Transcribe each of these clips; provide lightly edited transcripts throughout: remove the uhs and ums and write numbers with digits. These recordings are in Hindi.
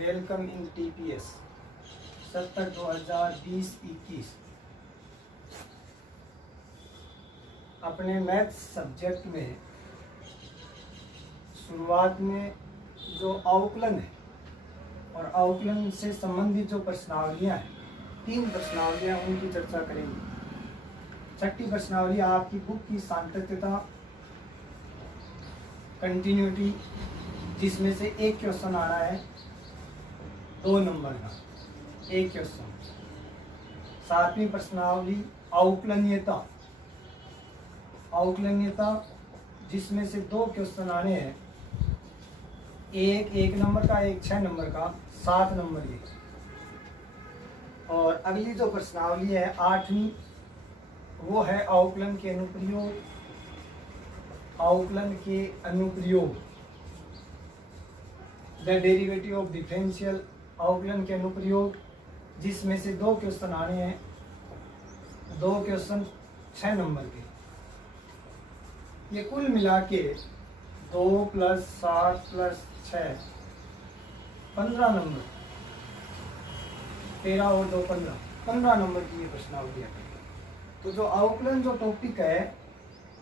Welcome in TPS 70/2020-21। अपने मैथ्स सब्जेक्ट में शुरुआत में जो अवकलन है और अवकलन से संबंधित जो प्रश्नावलियाँ हैं, 3 प्रश्नावलियाँ, उनकी चर्चा करेंगे। छठी प्रश्नावली आपकी बुक की सातत्यता कंटिन्यूटी, जिसमें से एक क्वेश्चन आ रहा है 2 नंबर का, एक क्वेश्चन। 7वीं प्रश्नावली अवकलनीयता, अवकलनीयता जिसमें से 2 क्वेश्चन आने हैं, एक 1 नंबर का, एक 6 नंबर का, 7 नंबर की। और अगली जो प्रश्नावली है 8वीं, वो है अवकलन के अनुप्रयोग, अवकलन के अनुप्रयोग, द डेरिवेटिव ऑफ डिफरेंशियल, अवकलन के अनुप्रयोग, जिसमें से 2 क्वेश्चन आने हैं, 2 क्वेश्चन 6 नंबर के। ये कुल मिला के 2 + 7 + 6 15 नंबर, 13 और 2 15 नंबर की ये प्रश्नावली है। तो जो अवकलन जो टॉपिक है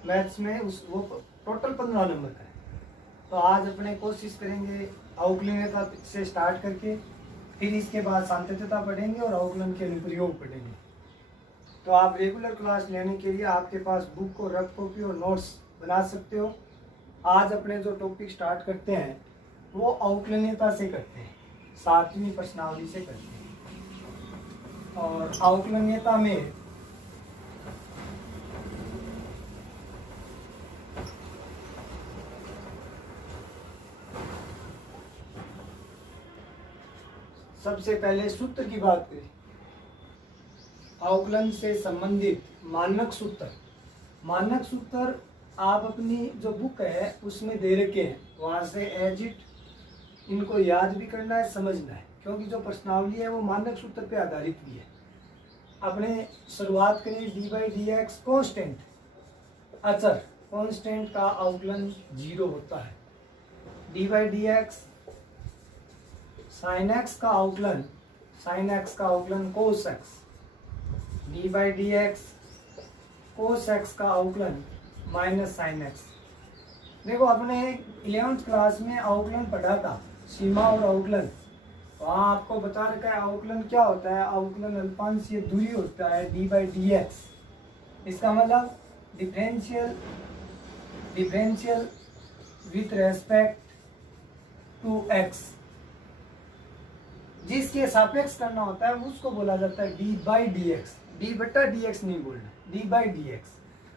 मैथ्स में वो टोटल 15 नंबर का है। तो आज अपने कोशिश करेंगे अवकलनीयता से स्टार्ट करके, फिर इसके बाद सातत्यता पढ़ेंगे और अवकलन के अनुप्रयोग पढ़ेंगे। तो आप रेगुलर क्लास लेने के लिए आपके पास बुक और रफ कॉपी और नोट्स बना सकते हो। आज अपने जो टॉपिक स्टार्ट करते हैं वो अवकलनीयता से करते हैं, 7वीं प्रश्नावली से करते हैं। और अवकलनीयता में सबसे पहले सूत्र की बात करें। अवकलन से संबंधित मानक सूत्र, मानक सूत्र आप अपनी जो बुक है उसमें दे रखे हैं, वहाँ से एज इट इनको याद भी करना है, समझना है, क्योंकि जो प्रश्नावली है वो मानक सूत्र पे आधारित भी है। अपने शुरुआत करें d/dx कांस्टेंट, अचर कांस्टेंट का अवकलन 0 होता है। d/dx sin x का अवकलन, sin x का अवकलन cos x, d/dx cos x का अवकलन -sin x। देखो अपने 11th क्लास में अवकलन पढ़ा था, सीमा और अवकलन। वहाँ आपको बता रखा है अवकलन क्या होता है। अवकलन अल्पांशीय दूरी होता है d/dx। इसका मतलब differential with respect to x, जिसके सापेक्ष करना होता है उसको बोला जाता है d/dx। d/dx नहीं बोलना, d/dx।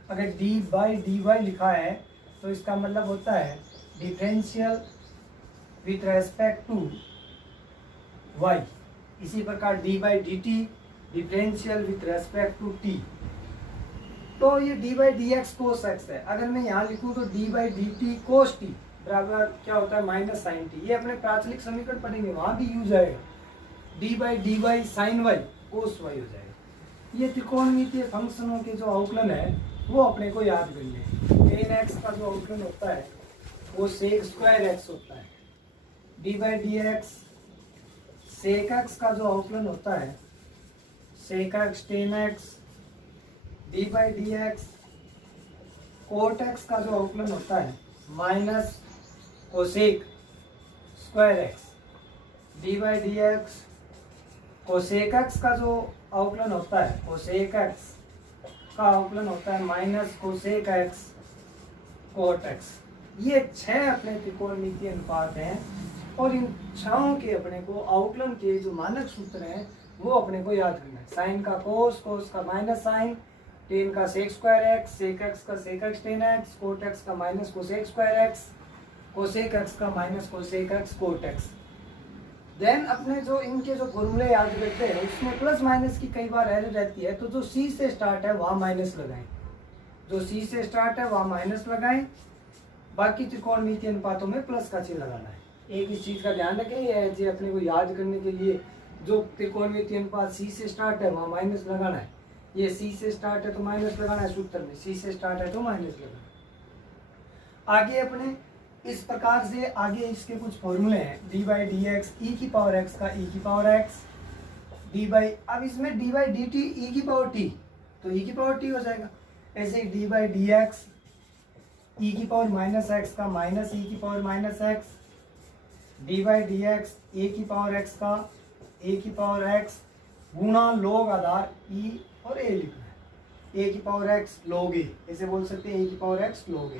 अगर d/dy लिखा है तो इसका मतलब होता है differential with respect to y। इसी प्रकार d/dt differential with respect to t। तो ये d/dx cos x है। अगर मैं यहाँ लिखूँ तो d/dt cos t बराबर क्या होता है -sin t। ये अपने प्राचलिक समीकरण पढ़ेंगे, वहाँ भी यूज आएगा। d/dy sin y cos y हो जाएगा। ये त्रिकोणमितीय फंक्शनों के जो अवकलन है वो अपने को याद करने हैं। tan x का जो अवकलन होता है वो sec2x होता है। d/dx sec x का जो अवकलन होता है sec x tan x। d/dx cot x का जो अवकलन होता है -cosec2x। d/dx cosec x का जो अवकलन होता है, cosec x का अवकलन होता है -cosec x cot x। ये 6 अपने त्रिकोणमितीय अनुपात हैं और इन 6 के अपने को अवकलन के जो मानक सूत्र हैं वो अपने को याद करना है। साइन का cos, cos का -sin, tan का sec2x, sec x का sec x tan x, cot x का -cosec2x, cosec x का -cosec x cot x। Then अपने जो इनके जो फॉर्मूले याद करते हैं उसमें प्लस माइनस की कई बार एरर रहती है, तो जो सी से स्टार्ट है वहाँ माइनस लगाएं, जो सी से स्टार्ट है वहाँ माइनस लगाएं। बाकी त्रिकोणमितीय अनुपातों में प्लस का चिन्ह लगाना है। एक इस चीज़ का ध्यान रखें, ये अपने को याद करने के लिए जो त्रिकोणमितीय अनुपात सी से स्टार्ट है वहाँ माइनस लगाना है। ये सी से स्टार्ट है तो माइनस लगाना है सूत्र में, सी से स्टार्ट है तो माइनस लगाना है। आगे अपने इस प्रकार से आगे इसके कुछ फॉर्मूले हैं, D by d x e की पावर एक्स का ई की पावर एक्स डी बाई, अब इसमें D by D T E की पावर टी, तो ई की पावर टी हो जाएगा। ऐसे d by d x e की पावर माइनस एक्स का माइनस ई की power minus x d by d x a की पावर एक्स का ए की पावर एक्स गुणा लॉग आधार ई और ए लिखना है, ए की पावर एक्स लॉग ए, ऐसे बोल सकते हैं ए की पावर एक्स लॉग ए।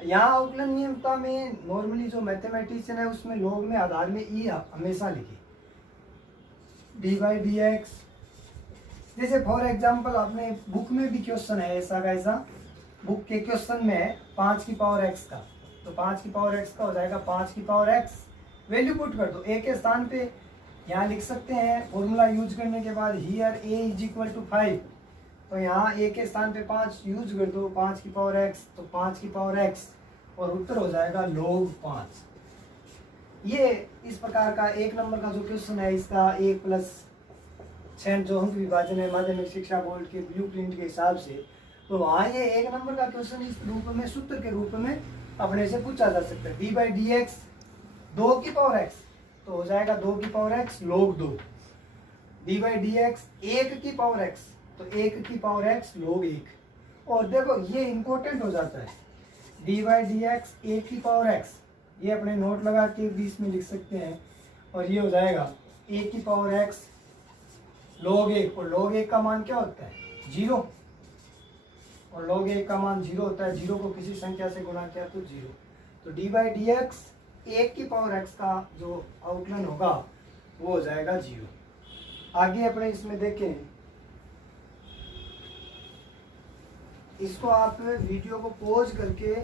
यहाँ अवकलन नियमता में नॉर्मली जो मैथमेटिशियन है उसमें लॉग में आधार में ई हमेशा लिखे, डी बाई डी एक्स। जैसे फॉर एग्जांपल आपने बुक में भी क्वेश्चन है ऐसा का ऐसा, बुक के क्वेश्चन में है 5 की पावर एक्स का, तो 5 की पावर एक्स का हो जाएगा 5 की पावर एक्स, वैल्यू पुट कर दो ए के स्थान पे, यहाँ लिख सकते हैं फॉर्मूला यूज करने के बाद here a is equal to 5, तो यहाँ ए के स्थान पे 5 यूज कर दो, 5 की पावर एक्स तो 5 की पावर एक्स और उत्तर हो जाएगा log 5। ये इस प्रकार का एक नंबर का जो क्वेश्चन है इसका 1+6 जो अंक विभाजन है माध्यमिक शिक्षा बोर्ड के ब्लूप्रिंट के हिसाब से, तो वहाँ ये एक नंबर का क्वेश्चन इस रूप में सूत्र के रूप में अपने से पूछा जा सकता है। डी बाई डी एक्स 2 की पावर एक्स तो हो जाएगा 2 की power x log 2, D by d x 1 की पावर एक्स तो 1 की पावर एक्स log 1, और देखो ये इंपॉर्टेंट हो जाता है, डी बाई डी एक्स 1 की पावर एक्स, ये अपने नोट लगा के बीच में लिख सकते हैं, और ये हो जाएगा 1 की पावर एक्स log 1, और log 1 का मान क्या होता है 0, और log 1 का मान 0 होता है, 0 को किसी संख्या से गुणा किया तो 0, तो डी बाई डी एक्स 1 की पावर एक्स का जो आउटलाइन होगा वो हो जाएगा 0। आगे अपने इसमें देखें, इसको आप वीडियो को पॉज करके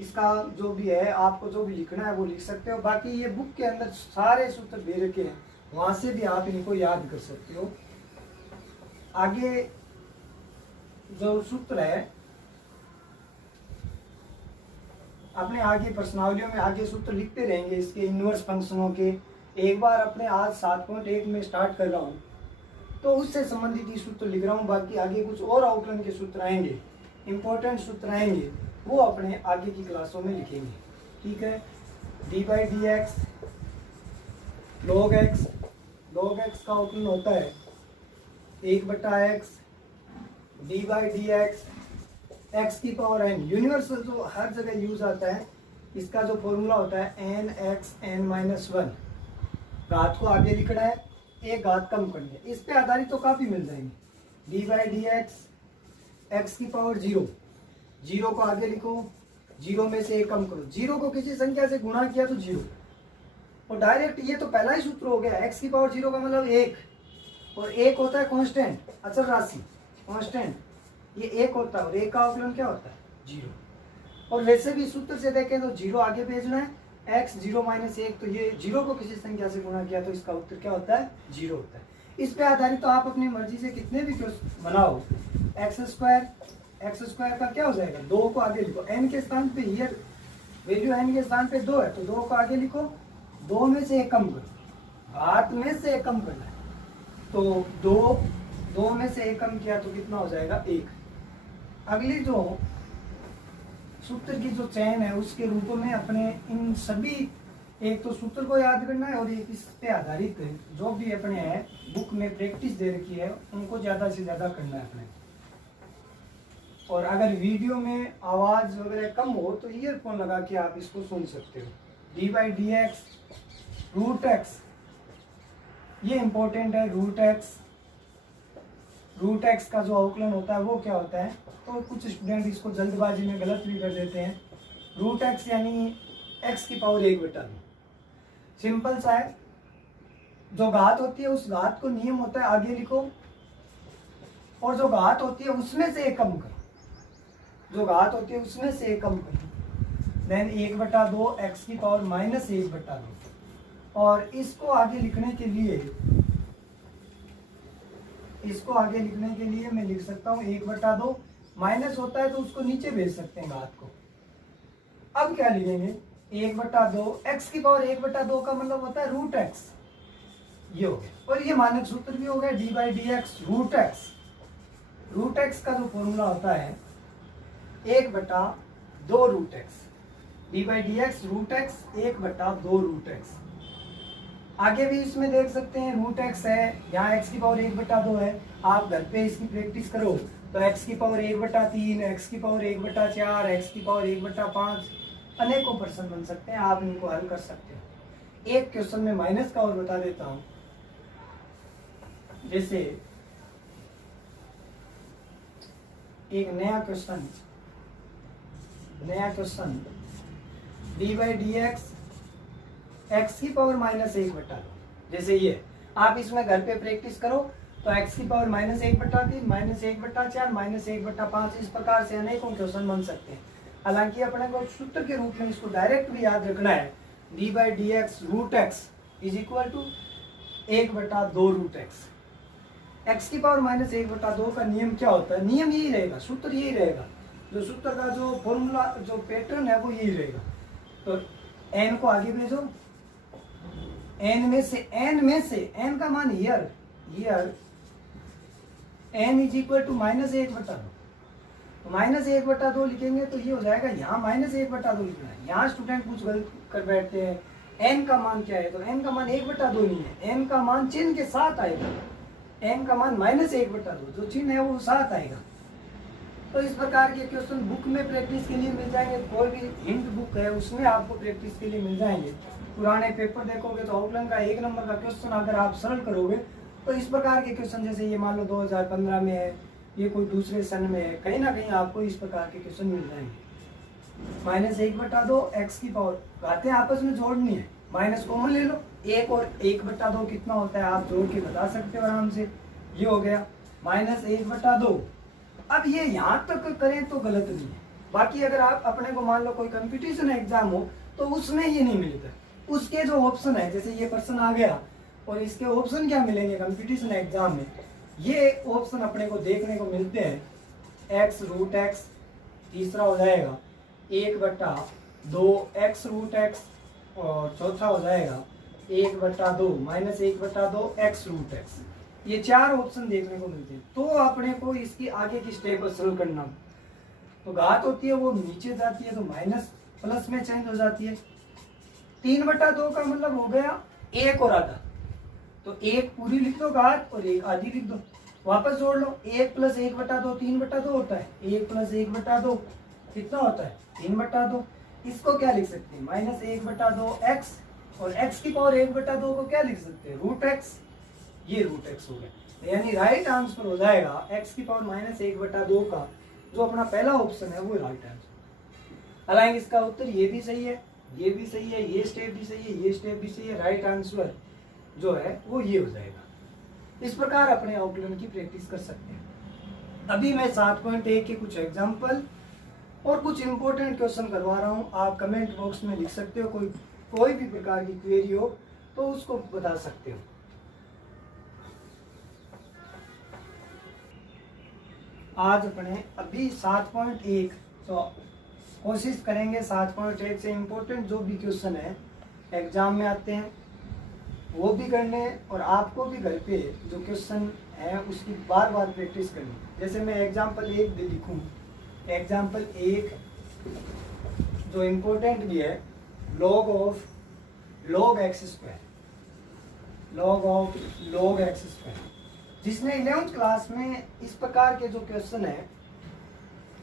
इसका जो भी है आपको जो भी लिखना है वो लिख सकते हो, बाकी ये बुक के अंदर सारे सूत्र दे रखे हैं, वहां से भी आप इनको याद कर सकते हो। आगे जो सूत्र है अपने आगे प्रश्नावलियों में आगे सूत्र लिखते रहेंगे इसके इनवर्स फंक्शनों के, एक बार अपने आज 7.1 में स्टार्ट कर रहा हूँ तो उससे संबंधित ही सूत्र लिख रहा हूँ, बाकी आगे कुछ और आउटलाइन के सूत्र आएंगे, इंपॉर्टेंट सूत्र आएंगे, वो अपने आगे की क्लासों में लिखेंगे। ठीक है, d by d x log x का आउटलाइन होता है 1/x D by d x x की पावर n, यूनिवर्सल जो हर जगह यूज आता है, इसका जो फॉर्मूला होता है n(x(n-1), घात को आगे लिखना है, एक घात कम करनी है, इस पे आधारित तो काफी मिल जाएंगे। D by d x x की पावर 0, 0 को आगे लिखो, 0 में से 1 कम करो, 0 को किसी संख्या से गुणा किया तो 0, और डायरेक्ट ये तो पहला ही सूत्र हो गया, x की पावर 0 का मतलब 1, और 1 होता है कांस्टेंट अचल राशि, कांस्टेंट ये 1 होता है, और 1 का अवकलन क्या होता है 0, और वैसे भी सूत्र से देखें तो 0 आगे भेजना है, x 0 - 1, तो ये 0 को किसी संख्या से गुणा किया तो इसका उत्तर क्या होता है 0 होता है। इस पे आधारित तो आप अपनी मर्जी से कितने भी क्वेश्चन बनाओ, x² का क्या हो जाएगा 2 को आगे लिखो, n के स्थान पे हियर वैल्यू n के स्थान पे 2 है तो 2 को आगे लिखो, 2 में से 1 कम करो, घात में से 1 कम करना है, तो 2 में से 1 कम किया तो कितना हो जाएगा 1। अगली जो सूत्र की जो चयन है उसके रूप में अपने इन सभी, एक तो सूत्र को याद करना है और एक इस पे आधारित जो भी अपने है बुक में प्रैक्टिस दे रखी है उनको ज़्यादा से ज़्यादा करना है अपने। और अगर वीडियो में आवाज़ वगैरह कम हो तो ईयरफोन लगा के आप इसको सुन सकते हो। D by d x √x, ये इंपॉर्टेंट है, √x का जो अवकलन होता है वो क्या होता है, तो कुछ स्टूडेंट इसको जल्दबाजी में गलत भी कर देते हैं। √x यानी x की पावर 1/2, सिंपल सा है, जो घात होती है उस घात को नियम होता है आगे लिखो, और जो घात होती है उसमें से 1 कम करो, जो घात होती है उसमें से 1 कम करो, देन 1/2 x की पावर -1/2, और इसको आगे लिखने के लिए मैं लिख सकता हूँ 1/2, माइनस होता है तो उसको नीचे भेज सकते हैं घात को। अब क्या लिखेंगे 1/2, x की पावर 1/2 का मतलब होता है √x, ये हो गया, और ये मानक सूत्र भी हो गया d by d x √x का जो फॉर्मूला होता है 1/2 2 root x, d by d x root x 1/2 root x. आगे भी इसमें देख सकते हैं रूट एक्स है, यहाँ एक्स की पावर 1/2 है। आप घर पे इसकी प्रैक्टिस करो तो एक्स की पावर 1/3, एक्स की पावर 1/4, एक्स की पावर 1/5 अनेकों प्रश्न बन सकते हैं, आप इनको हल कर सकते हैं। एक क्वेश्चन में माइनस का और बता देता हूं, जैसे एक नया question D by d x x की पावर -1/2, जैसे ये आप इसमें घर पे प्रैक्टिस करो तो एक्स की पावर -1/3, -1/4, -1/5 इस प्रकार से अनेकों क्वेश्चन बन सकते हैं। हालांकि अपने को सूत्र के रूप में इसको डायरेक्ट भी याद रखना है, d by d x root x is equal to 1/2 root x. X की पावर -1/2 का नियम क्या होता है? नियम यही रहेगा, सूत्र यही रहेगा, जो सूत्र का जो फॉर्मूला जो पैटर्न है वो यही रहेगा। तो एन को आगे भेजो, एन में से एन का मान here n is equal to -1/2, तो -1/2 लिखेंगे तो ये हो जाएगा, यहाँ -1/2 लिखना है। यहाँ स्टूडेंट कुछ गलत कर बैठते हैं, एन का मान क्या है? तो एन का मान 1/2 नहीं है, एन का मान चिन्ह के साथ आएगा, एन का मान -1/2, जो चिन्ह है वो साथ आएगा। तो इस प्रकार के क्वेश्चन बुक में प्रैक्टिस के लिए मिल जाएंगे, कोई भी हिंट बुक है उसमें आपको प्रैक्टिस के लिए मिल जाएंगे। पुराने पेपर देखोगे तो आउटलाइन का 1 नंबर का क्वेश्चन अगर आप सरल करोगे तो इस प्रकार के क्वेश्चन, जैसे ये मान लो 2015 में है, ये कोई दूसरे सन में है, कहीं ना कहीं आपको इस प्रकार के क्वेश्चन मिल जाएंगे। -1/2 एक्स की पावर, घातें आपस में जोड़नी है, माइनस कॉमन ले लो, 1 और 1/2 कितना होता है आप जोड़ के बता सकते हो आराम से। ये हो गया -1/2। अब ये यहाँ तक करें तो गलत नहीं है, बाकी अगर आप अपने को मान लो कोई कंपटीशन एग्जाम हो तो उसमें ये नहीं मिलता, उसके जो ऑप्शन है, जैसे ये प्रश्न आ गया और इसके ऑप्शन क्या मिलेंगे कंपटीशन एग्जाम में, ये ऑप्शन अपने को देखने को मिलते हैं, एक्स रूट एक्स, तीसरा हो जाएगा 1/2 एक्स रूट एक्स, और चौथा हो जाएगा 1/2 -1/2 एक्स रूट एक्स। ये 4 ऑप्शन देखने को मिलते हैं। तो अपने को इसकी आगे की स्टेप सरल करना, तो घात होती है वो नीचे जाती है तो माइनस प्लस में चेंज हो जाती है। 3/2 का मतलब हो गया 1 और आधा, तो 1 पूरी लिख दो घात और 1 आधी लिख दो, वापस जोड़ लो, 1 + 1/2 3/2 होता है, 1 + 1/2 कितना होता है 3/2। इसको क्या लिख सकते हैं -1/2 एक्स, और x की पावर 1/2 को क्या लिख सकते हैं रूट एक्स, ये रूट एक्स हो गया। यानी राइट आंसर हो जाएगा x की पावर -1/2 का जो अपना पहला ऑप्शन है वो राइट आंसर। हालांकि इसका उत्तर ये भी सही है, ये भी सही है, ये स्टेप भी सही है, ये स्टेप भी सही है, राइट आंसर जो है वो ये हो जाएगा। इस प्रकार अपने आउटलाइन की प्रैक्टिस कर सकते हैं। अभी मैं 7.1 के कुछ एग्जाम्पल और कुछ इंपॉर्टेंट क्वेश्चन करवा रहा हूँ, आप कमेंट बॉक्स में लिख सकते हो, कोई भी प्रकार की क्वेरी हो तो उसको बता सकते हो। आज अपने अभी 7.1 तो कोशिश करेंगे 7.1 से इम्पोर्टेंट जो भी क्वेश्चन है एग्जाम में आते हैं वो भी करने, और आपको भी घर पे जो क्वेश्चन है उसकी बार बार प्रैक्टिस करनी। जैसे मैं एग्जाम्पल 1 लिखूँ, एग्जाम्पल 1 जो इम्पोर्टेंट भी है, log x square, log x square. जिसने 11th क्लास में इस प्रकार के जो क्वेश्चन है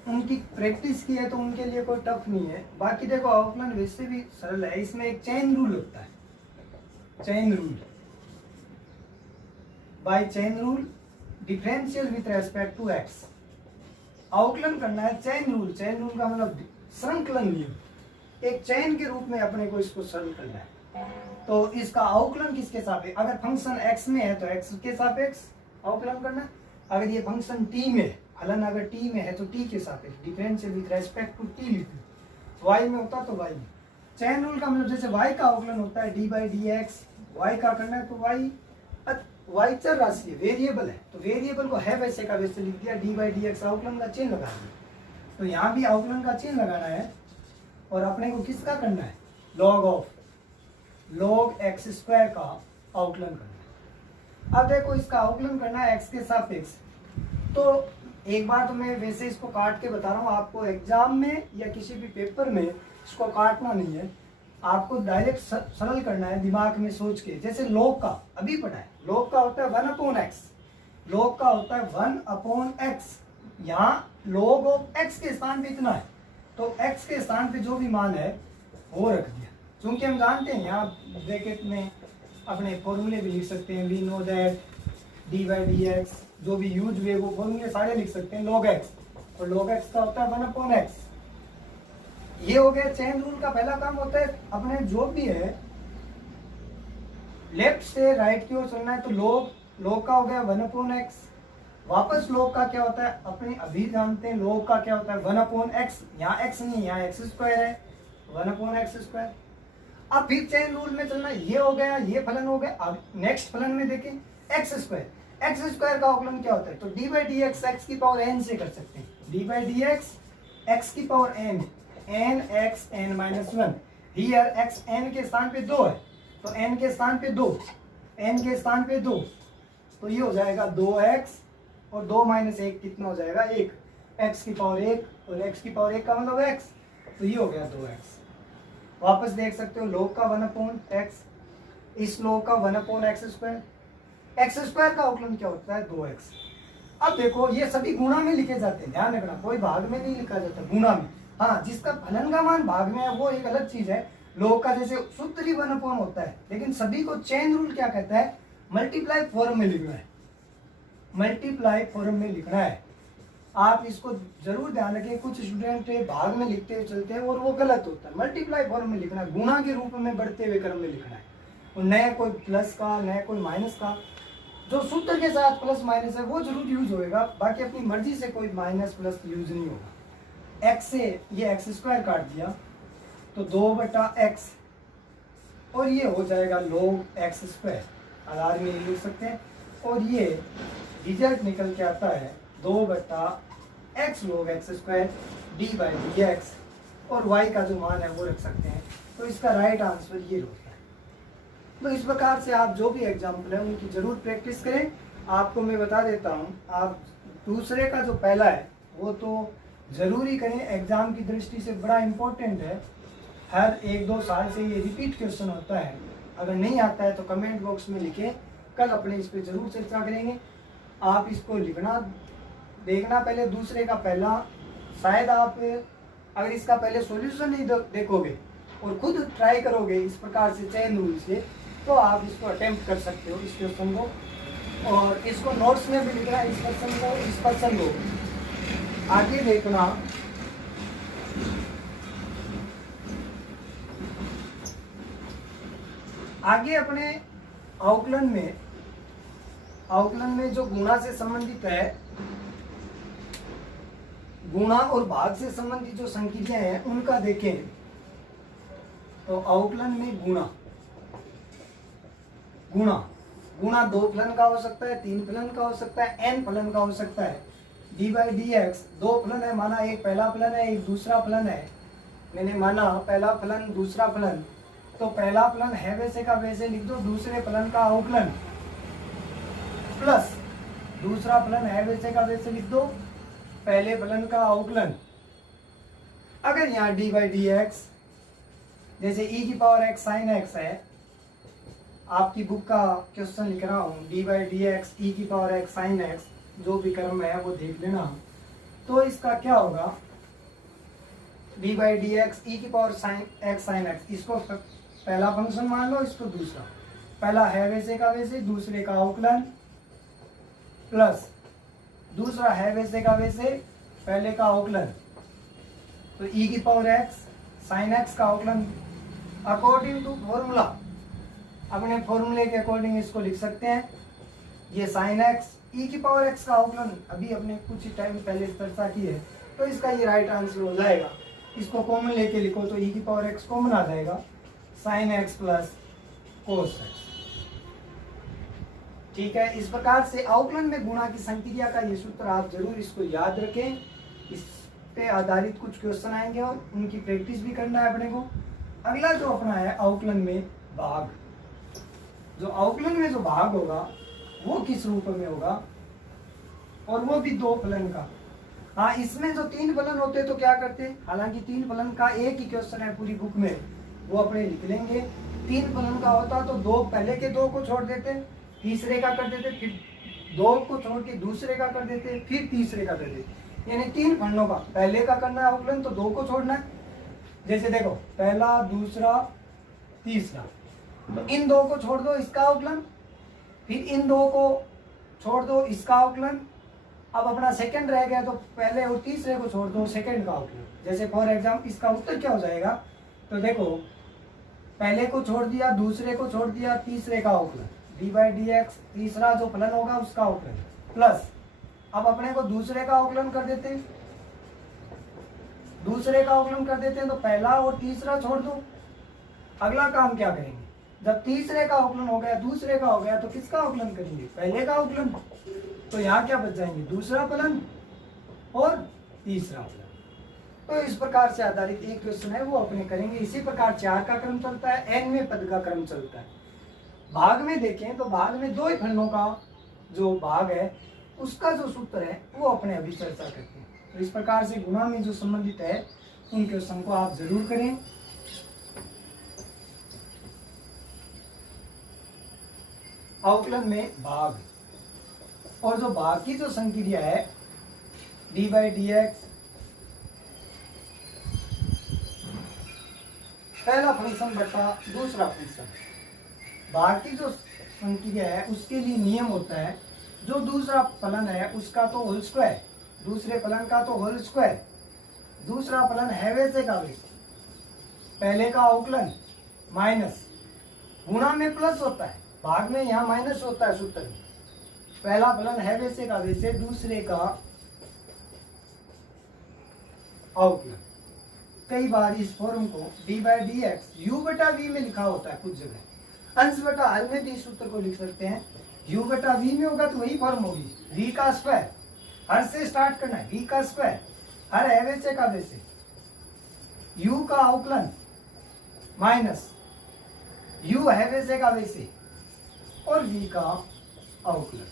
उनकी प्रैक्टिस की है तो उनके लिए कोई टफ नहीं है। बाकी देखो आउटलाइन वैसे भी सरल है, इसमें एक चेन रूल होता है, chain rule, by chain rule differential with respect to x. Outline करना है चेन रूल, चेन रूल का मतलब श्रृंखलन नियम, एक चेन के रूप में अपने को इसको सरल करना है। तो इसका आउटलाइन किसके सापेक्ष, अगर फंक्शन x में है तो x के सापेक्ष आउटलाइन करना है, अगर ये फंक्शन t में है, हलन अगर t में है तो t के सापेक्ष differential with respect to t लिखना, y में होता तो y में। चेन रूल का मतलब जैसे y का आउटलाइन होता है d/dx, y का करना है तो y चर राशि है, वेरिएबल है, तो वेरिएबल को है वैसे का वैसे लिख दिया, d/dx आउटलाइन का चिन्ह लगा दिया। तो यहाँ भी आउटलाइन का चिन्ह लगाना है और अपने को किसका करना है log x स्क्वायर का आउटलाइन करना है। अब देखो इसका आउटलाइन करना है x के सापेक्ष, तो एक बार तो मैं वैसे इसको काट के बता रहा हूँ, आपको एग्जाम में या किसी भी पेपर में इसको काटना नहीं है, आपको डायरेक्ट सरल करना है दिमाग में सोच के। जैसे log का अभी पढ़ा है, log का होता है 1/x, log का होता है 1/x। यहाँ log ऑफ x के स्थान पे इतना है, तो x के स्थान पे जो भी मान है वो रख दिया। क्योंकि हम जानते हैं यहाँ ब्रैकेट में अपने फॉर्मूले भी लिख सकते हैं, वी नो दैट dy/dx, जो भी यूज हुए वो फॉर्मूले सारे लिख सकते हैं log x, तो log x का होता है 1/x। ये हो गया चेन रूल का पहला काम होता है, अपने जो भी है लेफ्ट से राइट की ओर चलना है, तो log का हो गया 1/x। वापस log का क्या होता है, अपने अभी जानते हैं log का क्या होता है 1/x, यहाँ x नहीं, यहाँ x² है, 1/x²। अब फिर चेन रूल में चलना, ये हो गया, ये फलन हो गया। अब नेक्स्ट फलन में देखें x² का अवकलन क्या होता है, तो d/dx x की पावर n से कर सकते हैं, d/dx x की power n, n x n-1। Here x n के स्थान पे 2 है, तो n के स्थान पे 2, n के स्थान पे 2, तो ये हो जाएगा 2x और 2 - 1 कितना हो जाएगा 1, x की पावर 1 और x की पावर 1 का मतलब x, तो ये हो गया 2x। वापस देख सकते हो log का 1/x, इस log का 1/x², x² का अवकलन क्या होता है 2x। अब देखो ये सभी गुणा में लिखे जाते हैं, ध्यान रखना, कोई भाग में नहीं लिखा जाता, गुणा में। हाँ, जिसका फलन का मान भाग में है वो एक अलग चीज है, log का जैसे सूत्र ही 1 होता है, लेकिन सभी को चेन रूल क्या कहता है, मल्टीप्लाई फॉर्म में लिखना है, मल्टीप्लाई फॉर्म में लिखना है। आप इसको जरूर ध्यान रखें, कुछ स्टूडेंट भाग में लिखते हुए चलते हैं और वो गलत होता है। मल्टीप्लाई फॉर्म में लिखना है, गुणा के रूप में बढ़ते हुए क्रम में लिखना है, और नया कोई प्लस का, नया कोई माइनस का, जो सूत्र के साथ प्लस माइनस है वो जरूर यूज होएगा, बाकी अपनी मर्जी से कोई माइनस प्लस यूज नहीं होगा। x से ये x² काट दिया तो 2/x, और ये हो जाएगा log x², आधार में लिख सकते हैं, और ये रिजल्ट निकल के आता है 2/x log x² d/dx, और y का जो मान है वो रख सकते हैं, तो इसका राइट आंसर ये होता है। तो इस प्रकार से आप जो भी एग्जाम्पल है उनकी जरूर प्रैक्टिस करें। आपको मैं बता देता हूँ, आप दूसरे का जो पहला है वो तो जरूरी करें, एग्जाम की दृष्टि से बड़ा इम्पोर्टेंट है, हर 1-2 साल से ये रिपीट क्वेश्चन होता है। अगर नहीं आता है तो कमेंट बॉक्स में लिखें, कल अपने इस पर जरूर चर्चा करेंगे। आप इसको लिखना, देखना पहले दूसरे का पहला, शायद आप अगर इसका पहले सॉल्यूशन नहीं देखोगे और खुद ट्राई करोगे इस प्रकार से चेन रूल से, तो आप इसको अटेम्प्ट कर सकते हो इस क्वेश्चन को, और इसको नोट्स में भी लिखना इस पर्सन को। आगे देखना, आगे अपने अवकलन में जो गुणा से संबंधित है, गुणा और भाग से संबंधित जो संख्याएं हैं उनका देखें। तो अवकलन में गुणा 2 फलन का हो सकता है, 3 फलन का हो सकता है, n फलन का हो सकता है। d/dx 2 फलन है, माना एक पहला फलन है, एक दूसरा फलन है। मैंने माना पहला फलन दूसरा फलन, तो पहला फलन है वैसे का वैसे लिख दो, दूसरे फलन का अवकलन, प्लस दूसरा फलन है वैसे का वैसे लिख दो, पहले फलन का अवकलन। अगर यहाँ d/dx जैसे e⁻x sin x है, आपकी बुक का क्वेश्चन लिख रहा हूँ, d/dx e⁻x sin x, जो भी क्रम है वो देख लेना। तो इसका क्या होगा, d/dx e⁻x sin x, इसको पहला फंक्शन मान लो, इसको दूसरा, पहला है वैसे का वैसे, दूसरे का अवकलन, प्लस दूसरा है वैसे का वैसे, पहले का अवकलन, तो e⁻x sin x का अवकलन अकॉर्डिंग टू फॉर्मूला, अपने फॉर्मूले के अकॉर्डिंग इसको लिख सकते हैं। ये sin x e⁻x का अवकलन अभी अपने कुछ ही टाइम पहले चर्चा की है, तो इसका ये राइट आंसर हो जाएगा। इसको कॉमन लेके लिखो तो e⁻x कॉमन आ जाएगा, sin x plus cos x। ठीक है, इस प्रकार से अवकलन में गुणा की संक्रिया का ये सूत्र आप जरूर इसको याद रखें। इस पे आधारित कुछ क्वेश्चन आएंगे और उनकी प्रैक्टिस भी करना है अपने को। अगला जो अपना है अवकलन में भाग, जो अवकलन में जो भाग होगा वो किस रूप में होगा, और वो भी 2 फलन का। हाँ, इसमें जो 3 फलन होते तो क्या करते, हालांकि 3 फलन का एक ही क्वेश्चन है पूरी बुक में, वो अपने लिख लेंगे। 3 फलन का होता तो 2 पहले के 2 को छोड़ देते, तीसरे का कर देते, फिर 2 को छोड़ के दूसरे का कर देते, फिर तीसरे का कर देते। यानी 3 फलनों का पहले का करना है अवकलन तो 2 को छोड़ना है। जैसे देखो, पहला, दूसरा, तीसरा, तो इन 2 को छोड़ दो, इसका अवकलन, फिर इन 2 को छोड़ दो, इसका अवकलन। अब अपना सेकंड रह गया तो पहले और तीसरे को छोड़ दो, सेकंड का अवकलन। जैसे फॉर एग्जाम्पल इसका उत्तर क्या हो जाएगा, तो देखो पहले को छोड़ दिया, दूसरे को छोड़ दिया, तीसरे का अवकलन d/dx, तीसरा जो फलन होगा उसका अवकलन, प्लस अब अपने को दूसरे का अवकलन कर देते हैं, दूसरे का अवकलन कर देते हैं तो पहला और तीसरा छोड़ दो। अगला काम क्या करेंगे, जब तीसरे का अवकलन हो गया, दूसरे का हो गया, तो किसका अवकलन करेंगे, पहले का अवकलन। तो यहाँ क्या बच जाएंगे, दूसरा फलन और तीसरा फलन। तो इस प्रकार से आधारित एक क्वेश्चन है वो अपने करेंगे। इसी प्रकार 4 का क्रम चलता है, nवें पद का क्रम चलता है। भाग में देखें तो भाग में 2 ही फलनों का जो भाग है उसका जो सूत्र है वो अपने अभी चर्चा करते हैं। तो इस प्रकार से गुणा में जो संबंधित है उन क्वेश्चन को आप जरूर करें। अवकलन में भाग, और जो भाग की जो संक्रिया है d/dx, पहला फंक्शन बटा दूसरा फंक्शन। भाग की जो संक्रिया है उसके लिए नियम होता है, जो दूसरा फलन है उसका तो होल स्क्वायर, दूसरे फलन का तो होल स्क्वायर, दूसरा फलन है वैसे का वैसे, पहले का अवकलन माइनस, गुणा में प्लस होता है, भाग में यहाँ माइनस होता है सूत्र में। पहला फलन है वैसे का वैसे, दूसरे का अवकलन। कई बार इस फॉर्म को d/dx u/v में लिखा होता है, कुछ जगह अंश बटा हल में भी इस सूत्र को लिख सकते हैं। u/v में होगा तो वही फॉर्म होगी, v का स्क्वायर, हर से स्टार्ट करना है, v का स्क्वायर, हर है वैसे का वैसे, u का अवकलन माइनस u है वैसे का वैसे और v का अवकलन।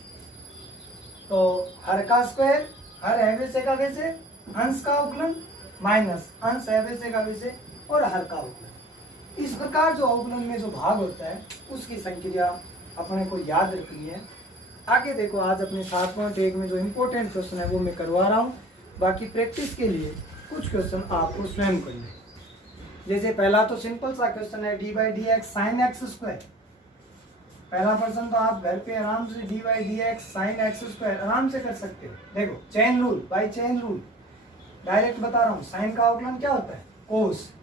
तो हर का स्क्वायर, हर है वैसे का वैसे, अंश का अवकलन माइनस अंश है वैसे का वैसे और हर का अवकलन। इस प्रकार जो अवकलन में जो भाग होता है उसकी संक्रिया अपने को याद रखनी है। आगे देखो, आज अपने 7.1 में जो इम्पोर्टेंट क्वेश्चन है वो मैं करवा रहा हूँ। बाकी प्रैक्टिस के लिए कुछ क्वेश्चन आपको स्वयं करने। जैसे पहला तो सिंपल सा क्वेश्चन है d/dx sin x²। पहला प्रश्न तो आप घर पे आराम से d/dx sin x² आराम से कर सकते हो। देखो chain rule, by chain rule direct बता रहा हूँ। साइन का अवकलन क्या होता है, कोस।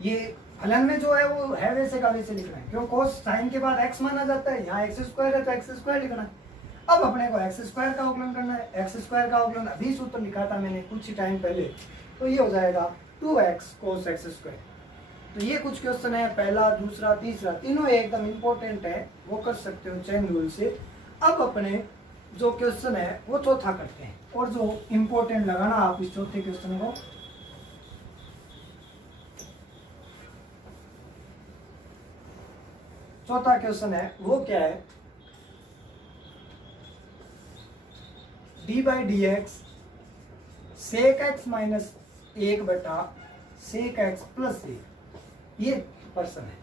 ये फलन में जो है वो है वैसे का वैसे लिखना है, क्यों, कोस साइन के बाद x माना जाता है, यहाँ x² है तो x² लिखना है। अब अपने को x² का अवकलन करना है। x² का अवकलन अभी सूत्र लिखा था मैंने कुछ ही टाइम पहले, तो ये हो जाएगा 2x cos x²। तो ये कुछ क्वेश्चन है, पहला, दूसरा, तीसरा, तीनों एकदम इम्पोर्टेंट है, वो कर सकते हो चेन रूल से। अब अपने जो क्वेश्चन है वो चौथा करते हैं, और जो इम्पोर्टेंट लगाना आप इस चौथे क्वेश्चन को। चौथा क्वेश्चन है वो क्या है, d/dx sec x minus 1/sec x plus 1। ये प्रश्न है।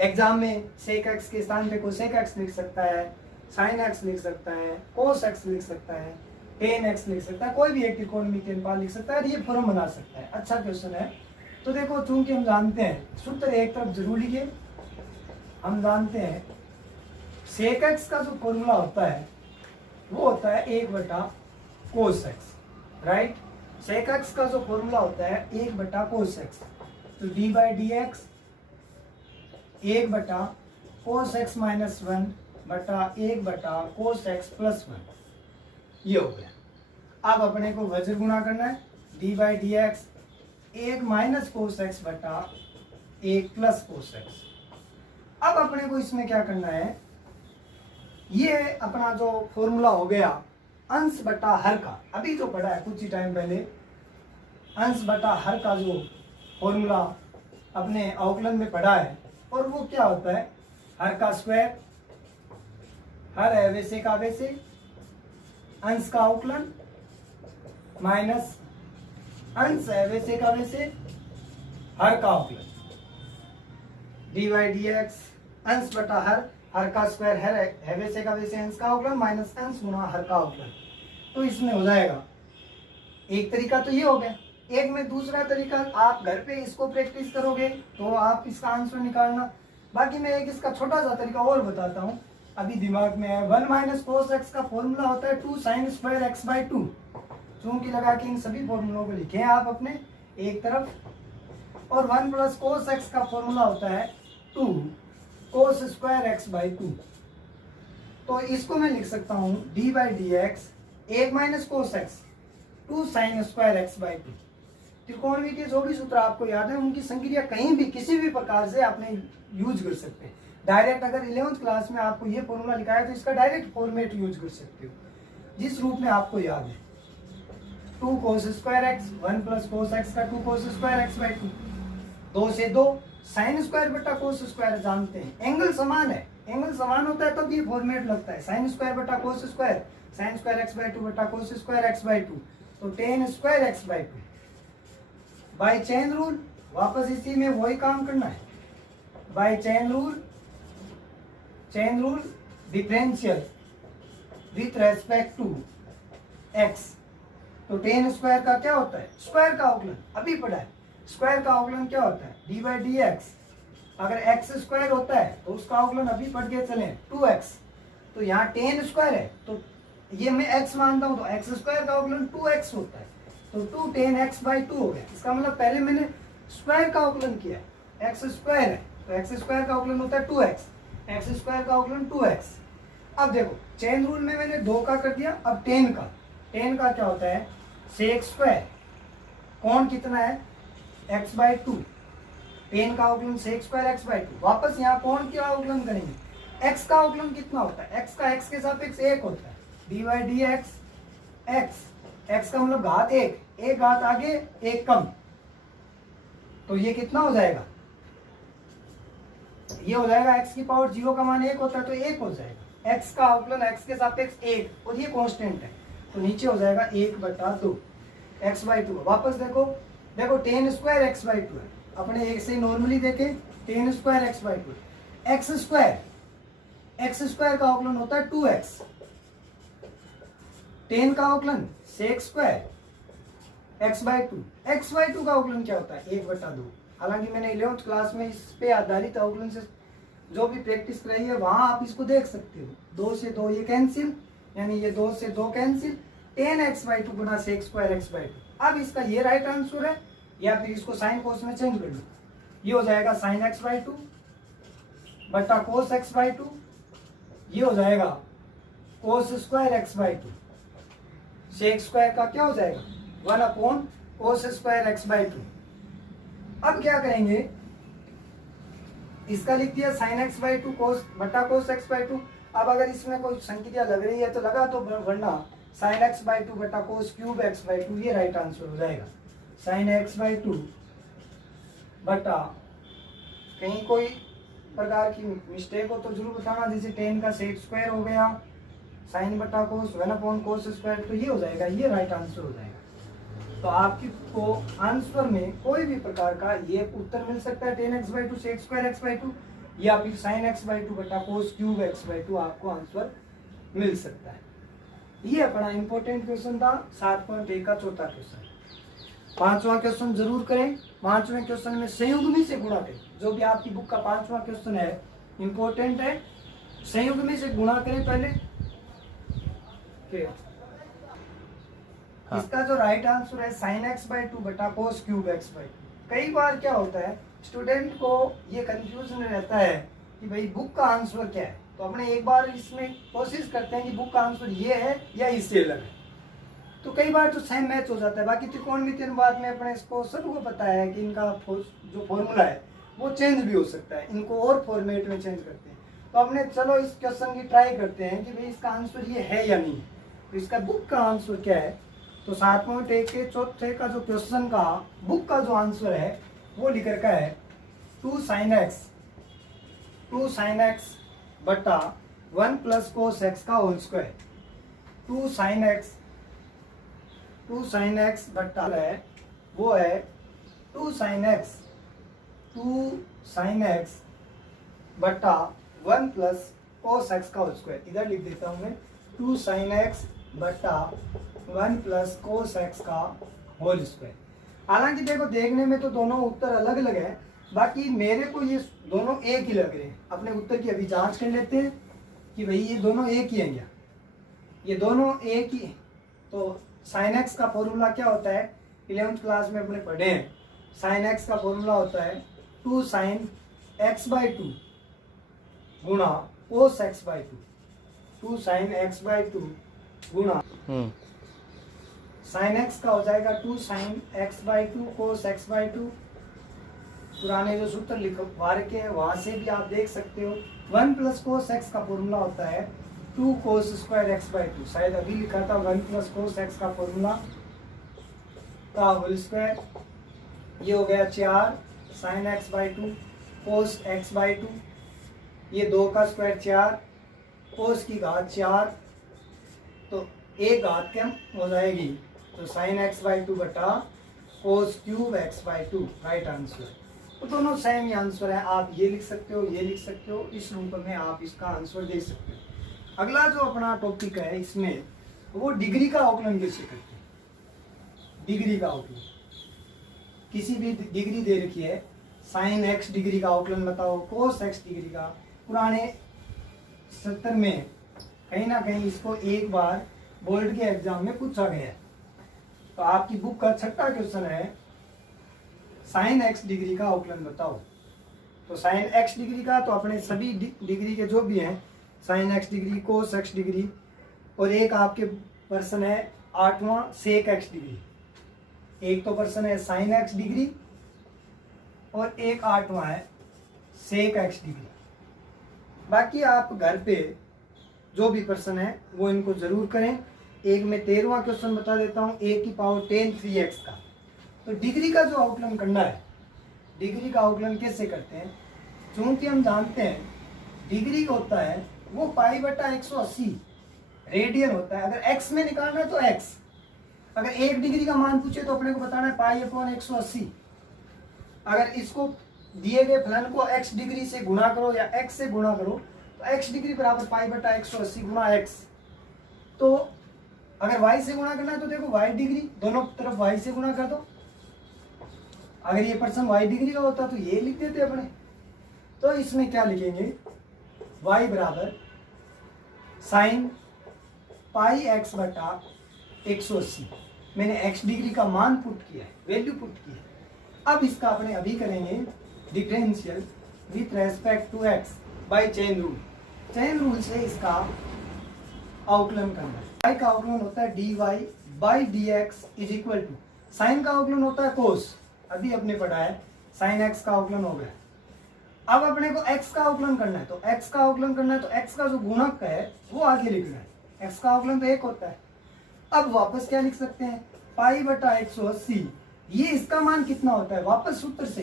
एग्जाम में sec x के स्थान पे कोई sec x लिख सकता है, sin x लिख सकता है, cos x लिख सकता है, tan x लिख सकता है, कोई भी एक त्रिकोणमितीय तीनपाल लिख सकता है, ये फॉर्म बना सकता है। अच्छा क्वेश्चन है। तो देखो, चूंकि हम जानते हैं सूत्र एक तरफ जरूर लिखिए। हम जानते हैं sec x का जो फॉर्मूला होता है वो होता है 1/cos x, right. sec x का जो फॉर्मूला होता है 1/cos x, तो d/dx 1/cos x minus 1/1/cos x plus 1, ये हो गया। अब अपने को वज्र गुणा करना है, d/dx 1 माइनस cos x बटा 1 प्लस cos x। अब अपने को इसमें क्या करना है, ये अपना जो फॉर्मूला हो गया अंश बटा हर का, अभी जो पढ़ा है कुछ ही टाइम पहले, अंश बटा हर का जो फॉर्मूला अपने अवकलन में पढ़ा है, और वो क्या होता है, हर का स्क्वायर, हर है वैसे का वैसे, अंश का अवकलन माइनस अंश है वैसे का वैसे हर का अवकलन dy dx अंश बटा हर का स्क्वायर है वैसे का वैसे अंश का अवकलन माइनस अंश गुना हर का अवकलन। तो इसमें हो जाएगा, एक तरीका तो ये हो गया। एक में दूसरा तरीका, आप घर पे इसको प्रैक्टिस करोगे तो आप इसका आंसर निकालना। बाकी मैं एक इसका छोटा सा तरीका और बताता हूँ, अभी दिमाग में है। 1 माइनस कोस एक्स का फॉर्मूला होता है 2 साइन स्क्वायर एक्स बाई 2। चूंकि लगा के इन सभी फॉर्मूलों को लिखे आप अपने एक तरफ, और 1 प्लस कोस एक्स का फॉर्मूला होता है 2 कोस स्क्वायर एक्स बाई 2। तो इसको मैं लिख सकता हूँ D by d x 1 minus cos x 2 sign square x by 2। त्रिकोणमितीय जो भी सूत्र आपको याद है उनकी संक्रिया कहीं भी किसी भी प्रकार से आपने यूज कर सकते हैं। डायरेक्ट अगर 11th क्लास में आपको ये फॉर्मूला लिखाया तो इसका डायरेक्ट फॉर्मेट यूज कर सकते हो जिस रूप में आपको याद है। 2 कोस square x 1 plus cos x का 2 कोस स्क्वायर एक्स बाई 2। 2 से 2 साइन स्क्वायर बटा कोस स्क्वायर जानते हैं, एंगल समान है। एंगल समान होता है तब ये फॉर्मेट लगता है साइन स्क्वायर बटा cos square, sine square x by 2 बटा कोस स्क्वायर एक्स बाई 2। तो tan square x by 2 by chain rule. वापस इसी में वही काम करना है, by chain rule differential with respect to x. तो टेन स्क्वायर का क्या होता है, स्क्वायर का अवकलन अभी पढ़ा है। स्क्वायर का अवकलन क्या होता है, डी बाई डी एक्स। अगर एक्स स्क्वायर होता है तो उसका अवकलन अभी पढ़ के चले 2x। तो यहाँ टेन स्क्वायर है तो ये मैं x मानता हूँ, तो एक्स स्क्वायर का अवकलन 2x होता है। तो 2 टेन एक्स बाई 2 हो गया। इसका मतलब पहले मैंने स्क्वायर का अवकलन किया है, एक्स स्क्वायर है तो एक्स स्क्वायर का अवकलन होता है 2x, एक्स स्क्वायर का अवकलन 2x। अब देखो चेन रूल में मैंने 2 का कर दिया, अब 10 का क्या होता है सेक स्क्वायर। कौन कितना है x बाई 2, 10 का अवकलन सेक स्क्वायर एक्स बाई 2। वापस यहाँ कौन क्या अवकलन करेंगे, x का अवकलन कितना होता है, x का x के सापेक्ष 1 होता है, d by d x x का मतलब घात 1, एक घात आगे एक कम। तो ये कितना हो जाएगा, ये हो जाएगा x की पावर 0 का मान 1 होता है तो 1 हो जाएगा। x का अवकलन x के सापेक्ष 1 और ये कांस्टेंट है तो नीचे हो जाएगा 1/2 x बाई 2। वापस देखो 10 स्क्वायर एक्स बाई 2 है, अपने एक से नॉर्मली देखें 10 square x by 2। X square का अवकलन होता है 2x। 10 का अवकलन sec square x by 2। X by 2 का अवकलन क्या होता है 1/2। हालांकि मैंने 11th क्लास में इस पे आधारित अवकलन से जो भी प्रैक्टिस कराई है वहां आप इसको देख सकते हो। 2 से 2 ये कैंसिल, यानी ये 2 से 2 कैंसिल, 10x बाई 2 गुना सेक स्क्वायर एक्स बाई 2। अब इसका ये राइट आंसर है, या फिर इसको साइन कोस में चेंज कर लो। ये हो जाएगा साइन एक्स बाई 2 बटा कोस एक्स बाई 2। ये हो जाएगा cos square x by 2। Sec square का क्या हो जाएगा 1 कोस स्क्वायर एक्स बाई 2। अब क्या करेंगे, इसका लिख दिया साइन एक्स बाई 2 कोस बटा कोस एक्स बाई 2। अब अगर इसमें कोई संख्या लग रही है तो लगा दो, वरना साइन एक्स बाई 2 बटा कोस क्यूब एक्स बाई 2 ये राइट आंसर हो जाएगा। साइन एक्स बाई 2 बटा, कहीं कोई प्रकार की मिस्टेक हो तो जरूर बताना, जैसे 10 का सेक स्क्वायर हो गया, साइन बटा कोस 1 कोस स्क्वायर, तो ये हो जाएगा, ये राइट आंसर हो जाएगा। तो आपकी को आंसर में कोई भी प्रकार का ये उत्तर मिल सकता है 10x by 2 sec square x by 2, या फिर साइन एक्स बाई 2 बटा कोस क्यूब एक्स बाई 2 आपको आंसर मिल सकता है। ये अपना इंपॉर्टेंट क्वेश्चन था 7.1 का चौथा क्वेश्चन। 5वां क्वेश्चन जरूर करें। 5वें क्वेश्चन में संयुग्मी से गुणा करें। जो भी आपकी बुक का 5वां क्वेश्चन है इंपॉर्टेंट है, संयुग्मी से गुणा करें पहले। हाँ। इसका जो राइट आंसर है साइन एक्स बाई 2 बटा कोस क्यूब एक्स बाई 2। कई बार क्या होता है स्टूडेंट को ये कंफ्यूजन रहता है कि भाई बुक का आंसर क्या है, तो अपने एक बार इसमें कोशिश करते हैं कि बुक का आंसर ये है या इससे अलग है, तो कई बार तो सेम मैच हो जाता है। बाकी त्रिकोणमितीय अनुपात में अपने इसको सबको पता है कि इनका जो फॉर्मूला है वो चेंज भी हो सकता है, इनको और फॉर्मेट में चेंज करते हैं। तो अपने चलो इस क्वेश्चन की ट्राई करते हैं कि भाई इसका आंसर ये है या नहीं। तो इसका बुक का आंसर क्या है, तो 7.1 के चौथे का जो क्वेश्चन का बुक का जो आंसर है वो लिख रखा है 2 साइन एक्स बटा 1 प्लस कोस एक्स का होल स्क्वायर। 2 sin x बट्टा है वो है 2 sin x बट्टा 1 प्लस cos x का होल स्क्वायर। इधर लिख देता हूँ मैं 2 sin x बट्टा 1 प्लस cos x का होल स्क्वायर। हालांकि देखो देखने में तो दोनों उत्तर अलग अलग है, बाकी मेरे को ये दोनों एक ही लग रहे हैं। अपने उत्तर की अभी जांच कर लेते हैं कि भाई ये दोनों एक ही हैं क्या, ये दोनों एक ही। तो sin x का फॉर्मूला क्या होता है, 11th क्लास में अपने पढ़े हैं। sin x का फॉर्मूला होता है 2 sin x/2 गुणा cos x/2, 2 sin x/2 गुणा sin x का हो जाएगा 2 sin x/2 cos x/2। पुराने जो सूत्र लिखवा रखे हैं वहां से भी आप देख सकते हो। 1 प्लस cos x का फॉर्मूला होता है 2 cos स्क्वायर x/2। शायद अभी लिखा था 1 प्लस cos x का फॉर्मूला का होल स्क्वायर। ये हो गया 4 sin x/2 cos x/2, ये 2 का स्क्वायर 4, cos की घात 4, तो एक घात कम हो जाएगी, तो sin x/2 बटा cos cube x/2 right answer. तो दोनों सेम ही आंसर है। आप ये लिख सकते हो, ये लिख सकते हो, इस रूप में आप इसका आंसर दे सकते हो। अगला जो अपना टॉपिक है इसमें वो डिग्री का आकलन कैसे करते हैं। डिग्री का आकलन, किसी भी डिग्री दे रखी है, sin x डिग्री का आकलन बताओ, cos x डिग्री का। पुराने 70 में कहीं ना कहीं इसको एक बार बोर्ड के एग्जाम में पूछा गया है। तो आपकी बुक का 6वां क्वेश्चन है sin x डिग्री का आकलन बताओ। तो sin x डिग्री का तो अपने सभी डिग्री के जो भी हैं, sin x degree, cos x degree, और एक आपके प्रश्न है 8वां sec x डिग्री। एक तो प्रश्न है sin x डिग्री और एक 8वां है sec x डिग्री। बाकी आप घर पे जो भी प्रश्न है वो इनको जरूर करें। एक में 13वां क्वेश्चन बता देता हूँ, a की पावर 10 3x का। तो डिग्री का जो आकलन करना है, डिग्री का आकलन कैसे करते हैं, चूंकि हम जानते हैं डिग्री होता है वो पाई बटा 180 रेडियन होता है। अगर x में निकालना है तो x, अगर 1 डिग्री का मान पूछे तो अपने को बताना है पाई अपॉन 180। अगर इसको दिए गए फलन को x डिग्री से गुणा करो या x से गुणा करो तो x डिग्री बराबर पाई बटा 180 गुणा x। तो अगर y से गुणा करना है तो देखो y डिग्री, दोनों तरफ y से गुणा कर दो। अगर ये प्रश्न y डिग्री का होता तो ये लिख देते अपने। तो इसमें क्या लिखेंगे, y बराबर साइन पाई x बटा 180। मैंने x डिग्री का मान पुट किया है, वैल्यू पुट की है। अब इसका अपने अभी करेंगे differential with respect to x by chain rule. Chain rule से इसका आकलन करना है। y का आकलन होता है dy by dx is equal to, sine का आकलन होता है cos, अभी अपने पढ़ा है sin x का आकलन हो गया। अब अपने को x का आकलन करना है, तो x का आकलन करना है तो x का जो गुणक है वो आगे लिखना है। x का आकलन तो 1 होता है। अब वापस क्या लिख सकते हैं, पाई बटा 180, ये इसका मान कितना होता है वापस सूत्र से,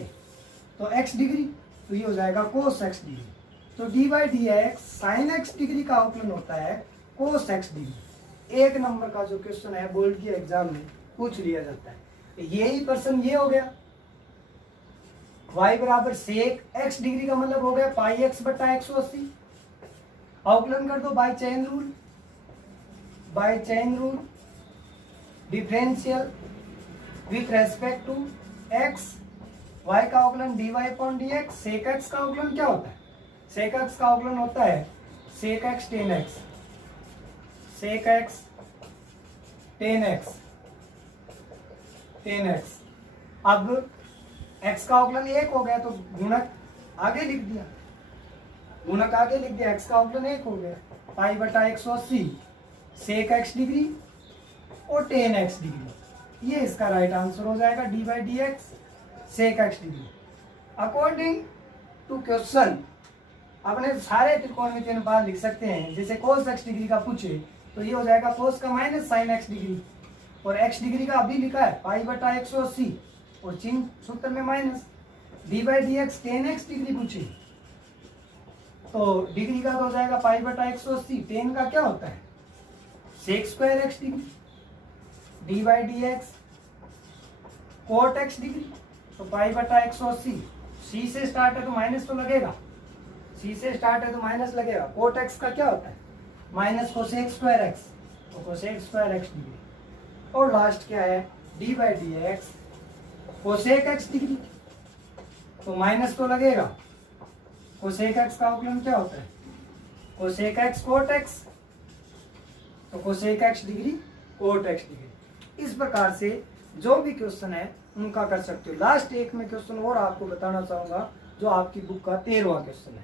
तो x डिग्री, तो ये हो जाएगा cos x डिग्री। तो dy by d x sine x degree का आकलन होता है cos x डिग्री। 1 नंबर का जो क्वेश्चन है बोर्ड के एग्जाम में पूछ लिया जाता है। यही प्रश्न ये हो गया, y बराबर सेक x डिग्री का मतलब हो गया पाई x बटा 180। आकलन कर दो by chain rule, by chain rule differential with respect to x, y का आकलन dy upon dx। Sec x का आकलन क्या होता है, सेक x का आकलन होता है सेक x टेन x, सेक x ten x, ten x। अब x का आकलन 1 हो गया तो गुणक आगे लिख दिया, गुणक आगे लिख दिया, x का आकलन 1 हो गया, पाई बटा 180 सेक x डिग्री और टेन x डिग्री। ये इसका राइट आंसर हो जाएगा d by d x sec x degree. According to question अपने सारे त्रिकोणमितीय अनुपात लिख सकते हैं। जैसे cos x डिग्री का पूछे तो ये हो जाएगा cos का माइनस साइन x डिग्री, और x डिग्री का अभी लिखा है पाई बटा 180 और चिन्ह सूत्र में minus. D by d x ten x degree पूछे तो डिग्री का तो हो जाएगा पाई बटा 180, टेन का क्या होता है sec square x degree, d by d x cot x degree, तो पाई बटा 180। सी से स्टार्ट है तो माइनस तो लगेगा, सी से स्टार्ट है तो माइनस लगेगा। कोट एक्स का क्या होता है? माइनस कोसेक स्क्वायर एक्स, तो कोसेक स्क्वायर एक्स डिग्री। और लास्ट क्या है? D by d x cosec x degree, तो माइनस तो लगेगा। कोसेक एक्स का अवकलन क्या होता है? कोसेक एक्स कोट एक्स, तो cosec x degree cot x degree. इस प्रकार से जो भी क्वेश्चन है उनका कर सकते हो। लास्ट एक में क्वेश्चन और आपको बताना चाहूंगा जो आपकी बुक का 13वां क्वेश्चन है,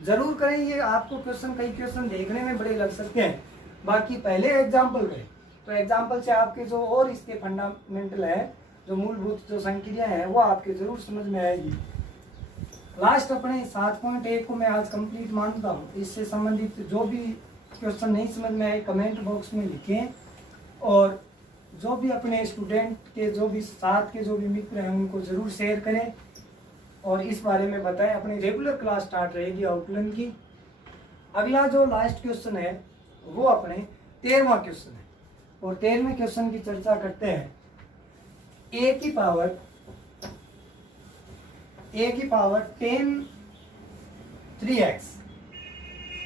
जरूर करें। ये आपको क्वेश्चन, कई क्वेश्चन देखने में बड़े लग सकते हैं, बाकी पहले एग्जाम्पल करें तो एग्जाम्पल से आपके जो और इसके फंडामेंटल है, जो मूलभूत जो संक्रिया है वो आपके जरूर समझ में आएगी। लास्ट अपने 7.1 को मैं आज कंप्लीट मानता हूँ। इससे संबंधित जो भी क्वेश्चन नहीं समझ में आए कमेंट बॉक्स में लिखें, और जो भी अपने स्टूडेंट के जो भी साथ के जो भी मित्र हैं उनको जरूर शेयर करें और इस बारे में बताएं। अपनी रेगुलर क्लास स्टार्ट रहेगी आउटलाइन की। अगला जो लास्ट क्वेश्चन है वो अपने 13वां क्वेश्चन है, और 13वें क्वेश्चन की चर्चा करते हैं। ए की पावर 10 3x,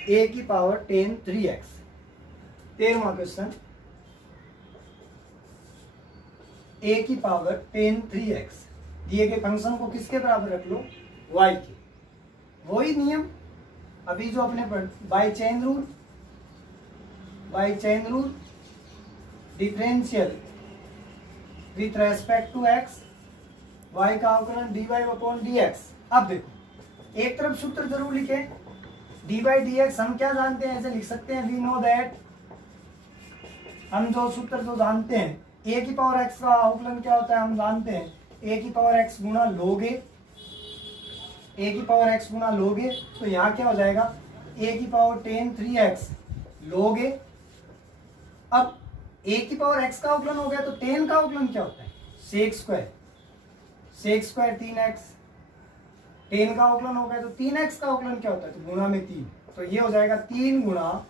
ए की पावर 10 3x। 13वां क्वेश्चन, ए की पावर 10 3x। दिए गए फंक्शन को किसके बराबर रख लो? y के। वही नियम अभी जो अपने by chain rule differential with respect to x, y का अवकलन dy अपॉन dx। अब देखो एक तरफ सूत्र जरूर लिखे, dy dx हम क्या जानते हैं, ऐसे लिख सकते हैं, वी नो दैट, हम जो सूत्र जो जानते हैं, a की पावर x का अवकलन क्या होता है हम जानते हैं, a की पावर x गुणा लोगे, a की पावर x गुणा लोगे, तो यहाँ क्या हो जाएगा, a की पावर 10 3x लोगे। अब a की पावर x का अवकलन हो गया तो 10 का अवकलन क्या होता है? Sec square 3x। 10 का अवकलन हो गया तो 3x का अवकलन क्या होता है? तो गुणा में 3, तो ये हो जाएगा 3 गुणा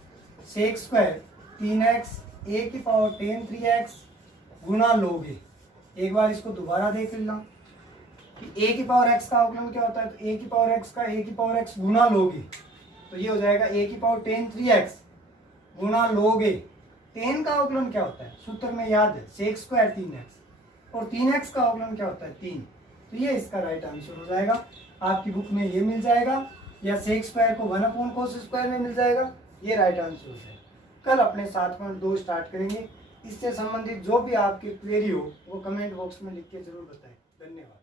सेक स्क्वायर 3x, a की पावर 10 3x गुणा लोगे। एक बार इसको दोबारा देख लेना कि a की पावर x का अवकलन क्या होता है, तो a की पावर x का a की पावर x गुणा लोगे, तो ये हो जाएगा a की पावर 10 3x गुणा लोगे। 10 का अवकलन क्या होता है? सूत्र में याद है, सेक स्क्वायर 3x, और 3x का अवकलन क्या होता है? 3। तो ये इसका राइट आंसर हो जाएगा। आपकी बुक में ये मिल जाएगा, या सेक स्क्वायर को 1 अपॉन कोस स्क्वायर में मिल जाएगा, ये राइट आंसर हो जाएगा। कल अपने 7.2 स्टार्ट करेंगे। इससे संबंधित जो भी आपकी क्वेरी हो वो कमेंट बॉक्स में लिख के जरूर बताएं। धन्यवाद।